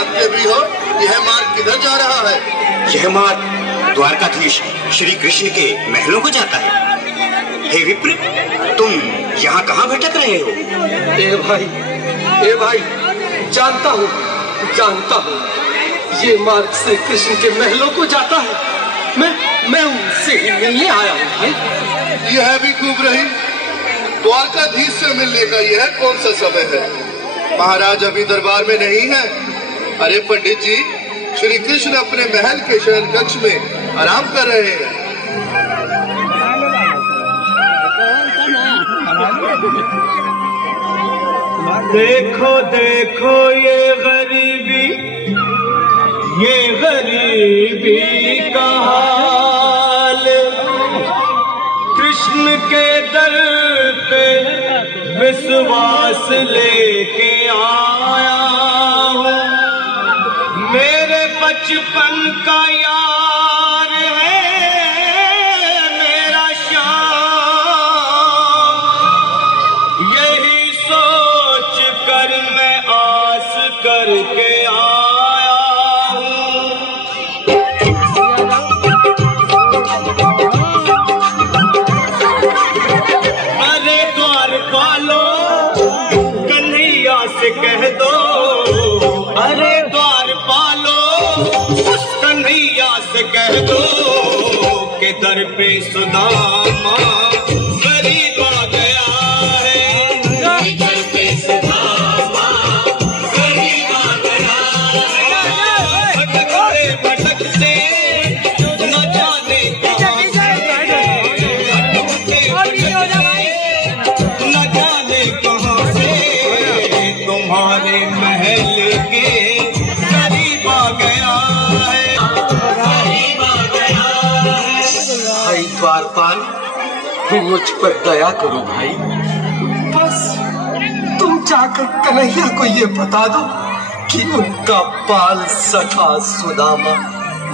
जानते भी हो यह मार्ग किधर जा रहा है? यह मार्ग द्वारकाधीश श्री कृष्ण के महलों को जाता है। हे विप्र, तुम यहाँ कहाँ भटक रहे हो? ए भाई, जानता हूँ, ये मार्ग श्री कृष्ण के महलों को जाता है। मैं उनसे ही मिलने आया हूँ भाई। यह भी खूब रही, द्वारकाधीश से मिलने का यह कौन सा समय है? महाराज अभी दरबार में नहीं है। अरे पंडित जी, श्री कृष्ण अपने महल के शयन कक्ष में आराम कर रहे हैं। देखो देखो ये गरीबी का हाल, कृष्ण के दर पे विश्वास लेके आया हूँ। मेरे बचपन का यार है मेरा श्याम, यही सोच कर मैं आस करके आया हूँ। अरे द्वारपालो कन्हैया से कह दो, अरे द्वारपालो उस कन्हैया से कह दो के दर पे सुदामा गरीब आ गया है। दर पे सुदामा गरीब आ गया है। भटकते न जाने कहाँ न जाने कहाँ से तुम्हारे महल के करीब आ गया है। भाई द्वारपाल, मुझ पर दया करो भाई। बस तुम जाकर कन्हैया को ये बता दो कि उनका बाल सखा सुदामा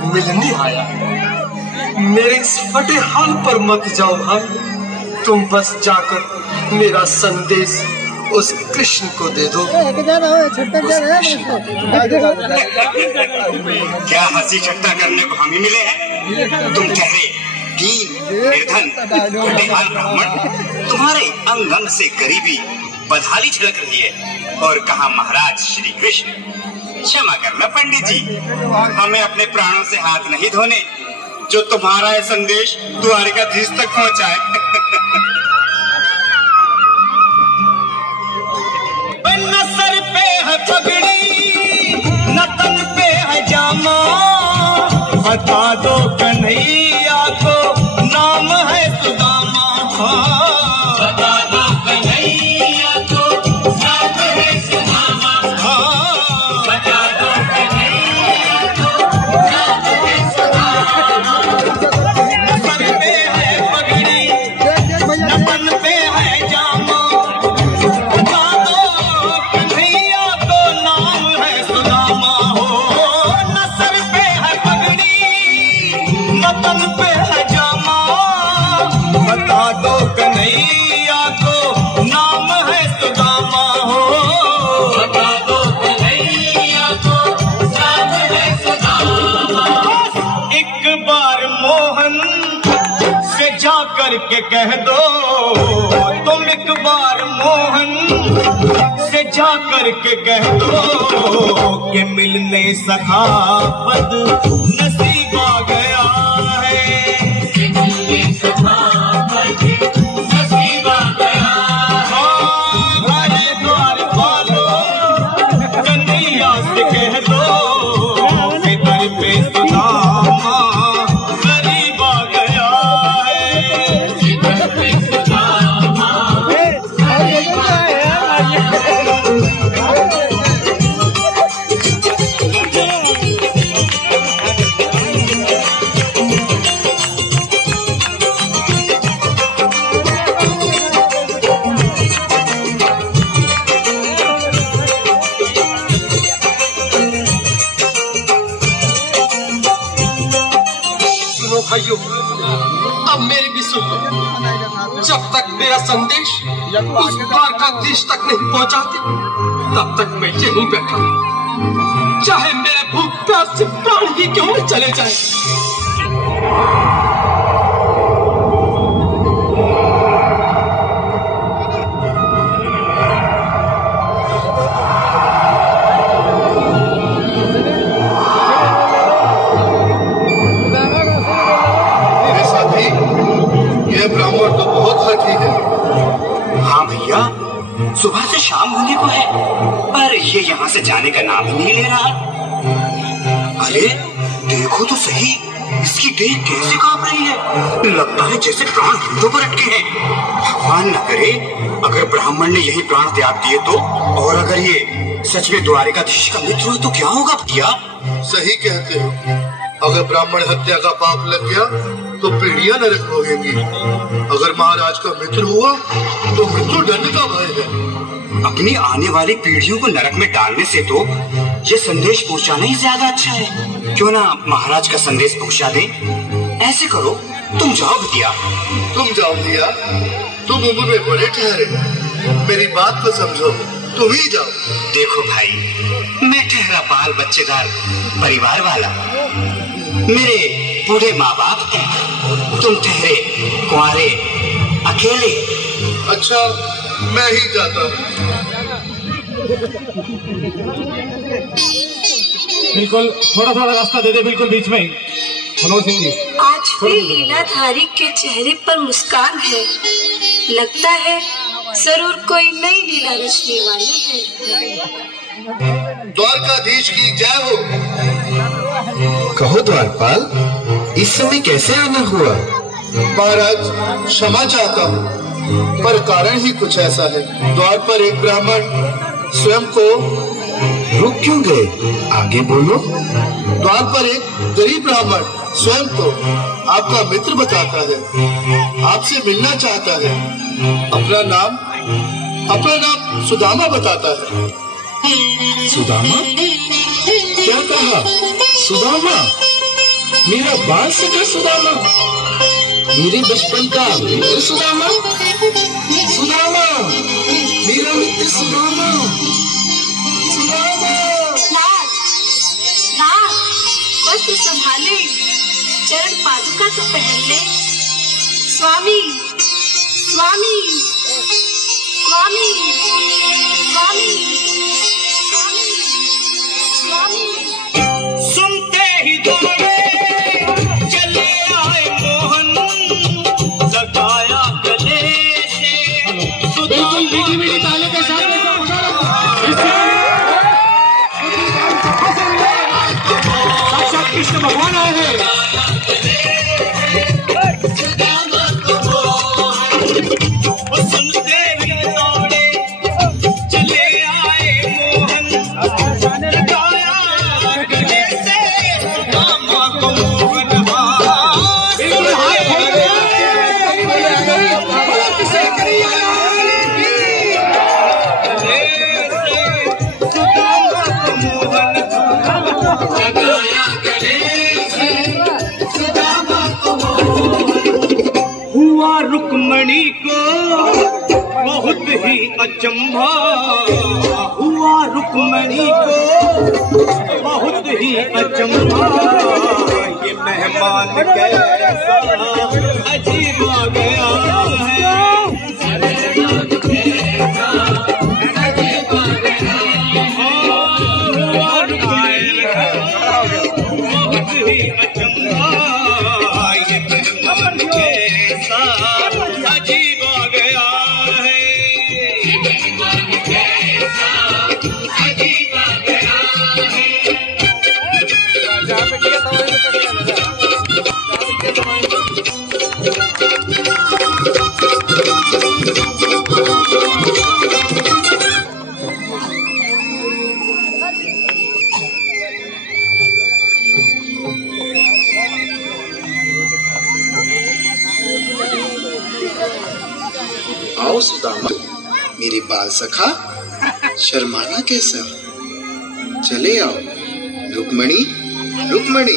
मिलने आया है। मेरे इस फटे हाल पर मत जाओ भाई, तुम बस जाकर मेरा संदेश उस कृष्ण को दे दो। क्या हंसी ठट्टा करने को हम ही मिले हैं? तुम ठहरे निर्धन फटेहाल ब्राह्मण, तुम्हारे अंग अंग से गरीबी बदहाली झलक रही है। और कहा महाराज श्री कृष्ण? क्षमा करना पंडित जी, हमें अपने प्राणों से हाथ नहीं धोने जो तुम्हारा यह संदेश द्वारकाधीश तक पहुंचाए। न सर पे है पगड़ी न तन पे है जामा, बता दो कन्हैया को नाम है सुदामा। बता दो कन्हैया को नाम है सुदामा। बता दो कन्हैया को नाम है सुदामा। सर पे है पगड़ी न तन पे है जामा, बता दो कन्हैया को नाम है सुदामा। हो न सर पे है पगड़ी न तन पे है जामा, बता दो कन्हैया को नाम है सुदामा। हो बता दो कन्हैया को नाम है सुदामा। एक बार मोहन से जा करके कह दो, तुम एक बार मोहन से जा करके कह दो कि मिलने सखा बद नसीब आ गया है। मिलने सखा बद नसीब आ गया है। हरे द्वारपालो कन्हैया से कह दो कि दर पे सुदामा गरीब आ गया है। दर पे सुदामा सुनो भाइयों, अब मेरी भी सुन लो। जब तक मेरा संदेश उस द्वारकाधीश तक नहीं पहुंचाते, तब तक मैं यहीं बैठा चाहे मेरे भूख प्यास से प्राण ही क्यों न चले जाए। सुबह से शाम होने को है पर ये यहाँ से जाने का नाम ही नहीं ले रहा। अरे देखो तो सही, इसकी देह कैसे कांप रही है, लगता है जैसे प्राण हिंदों पर अटके हैं। भगवान न करे अगर ब्राह्मण ने यही प्राण त्याग दिए तो, और अगर ये सच में द्वारिकाधीश का मित्र हो तो क्या होगा भैया? सही कहते हो, अगर ब्राह्मण हत्या का पाप लग गया तो पीढ़ियां नरक भोगेंगी। अगर महाराज का मित्र हुआ तो मृत्यु दंड का भय है। अपनी आने वाली पीढ़ियों को नरक में डालने से तो ये संदेश पहुंचाना ही ज्यादा अच्छा है। क्यों ना महाराज का संदेश पहुंचा दे। ऐसे करो, तुम जाओ भैया। तुम जाओ भैया, तुम उम्र में बड़े ठहरे, मेरी बात को समझो, तुम ही जाओ। देखो भाई, मैं ठहरा बाल बच्चेदार परिवार वाला, मेरे बूढ़े माँ बाप हैं, तुम ठहरे कुंवारे अकेले। अच्छा, मैं ही जाता हूँ। बिल्कुल थोड़ा थोड़ा रास्ता दे दे, बिल्कुल बीच में ही। मनोहर सिंह जी, आज भी लीलाधारी के चेहरे पर मुस्कान है, लगता है जरूर कोई नई लीला रचने वाले हैं। द्वारकाधीश की जय हो। कहो द्वारपाल, इस समय कैसे आना हुआ? महाराज क्षमा चाहता हूँ, पर कारण ही कुछ ऐसा है। द्वार पर एक ब्राह्मण स्वयं को रुक क्यों गए? आगे बोलो। द्वार पर एक गरीब ब्राह्मण स्वयं को आपका मित्र बताता है, आपसे मिलना चाहता है। अपना नाम सुदामा बताता है। सुदामा? क्या कहा? सुदामा? मेरा बाल सका सुदामा? मेरे बचपन का मित्र सुदामा? सुदामा, मेरा मित्र सुदामा। सुदामा। नाथ, वस्त्र संभाले, चरण पादुका तो पहन ले। स्वामी, स्वामी, स्वामी, स्वामी, स्वामी, स्वामी। सुनते ही दौड़े चले आए मोहन, लगाया गले से बिल्कुल मीठी मीठी ताली के साथ साक्षात कृष्ण भगवान आए हैं। सुनते ही दौड़े चले आए मोहन, लगाया गले से सुदामा को मोहन। हुआ रुक्मणी को बहुत ही अचंभा, हुआ रुक्मणी को बहुत ही अचंभा। ये मेहमान कैसा अजीब आ गया है, हुआ रुक्मणी बहुत ही अचंभा। ये मेहमान कैसा अजीब आ गया है, मेहमान कैसा अजीब आ गया है। आओ सुदामा, मेरे बाल सखा, शर्माना कैसा? चले आओ। रुक्मणी, रुक्मणी,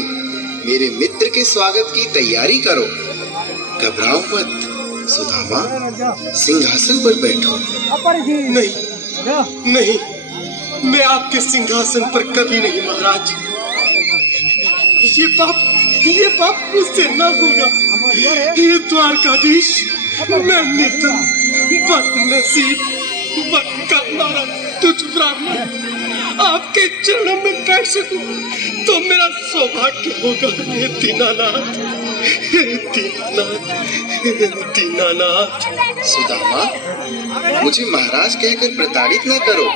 मेरे मित्र के स्वागत की तैयारी करो। घबराओ मत। सुदामा, सिंहासन पर बैठो। नहीं, नहीं, मैं आपके सिंहासन पर कभी नहीं महाराज। ये पाप मुझसे न होगा। ये द्वारकाधीश, मैं निर्धन, बदनसीब, बदकर्मा तुझ ब्राह्मण आपके चरणों में बैठ सकूं तो मेरा सौभाग्य होगा। हे दीनानाथ, हे दीनानाथ, हे दीनानाथ। सुदामा, मुझे महाराज कहकर प्रताड़ित न करो।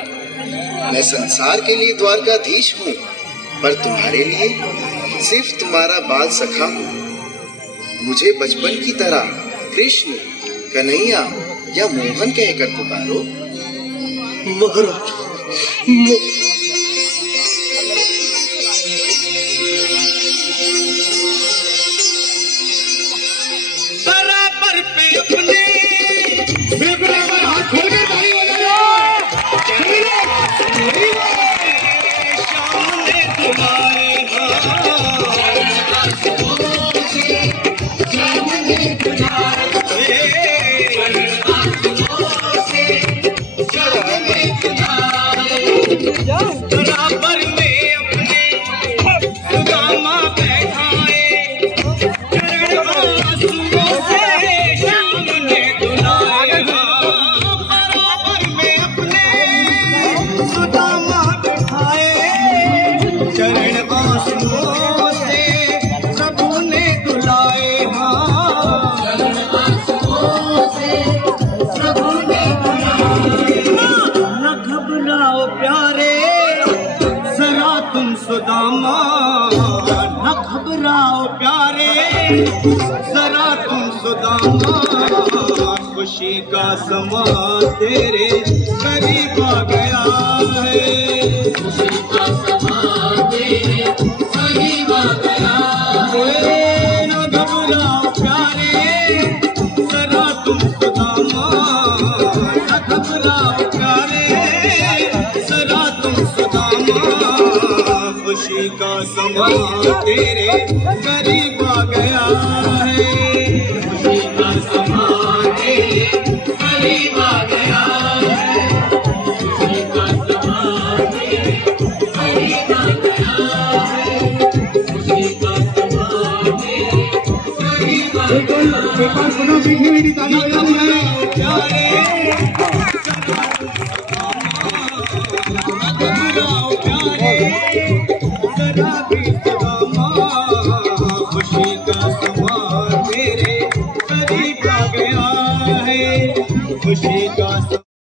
मैं संसार के लिए द्वारकाधीश हूँ, पर तुम्हारे लिए सिर्फ तुम्हारा बाल सखा हूँ। मुझे बचपन की तरह कृष्ण, कन्हैया या मोहन कहकर पुकारो। महाराज, बराबर पे अपने हाथ खोल के ताली बजाओ। सामने तुम्हारे बराबर में अपने सुदामा बैठाए, चरण आंसुओं से सामने दुलाए। बराबर में अपने सुदामा बैठाए, चरण आंसुओं से प्रभु ने दुलाए। न घबराओ प्यारे जरा तुम सुदामा, न घबराओ प्यारे जरा तुम सुदामा। खुशी का समा तेरे करीब आ गया है, खुशी का समा तेरे करीब आ गया है। न घबराओ प्यारे जरा तुम सुदामा, न घबराओ प्यारे जरा तुम सुदामा। खुशी का समा तेरे करीब आ गया है, खुशी का समा तेरे करीब आ गया है, खुशी का समा तेरे करीब आ गया है, खुशी का समा तेरे करीब आ गया है।